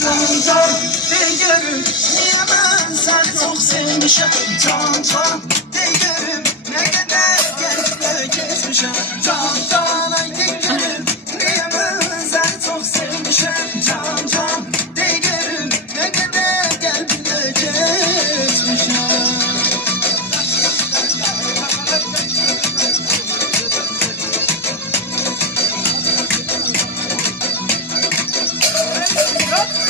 Can can de görüm niye ben seni çok sevmişim. Can can de görüm ne kadar gelip geçmişim. Can can ay de görüm niye ben seni çok sevmişim. Can can de görüm ne kadar gelip geçmişim. Yok.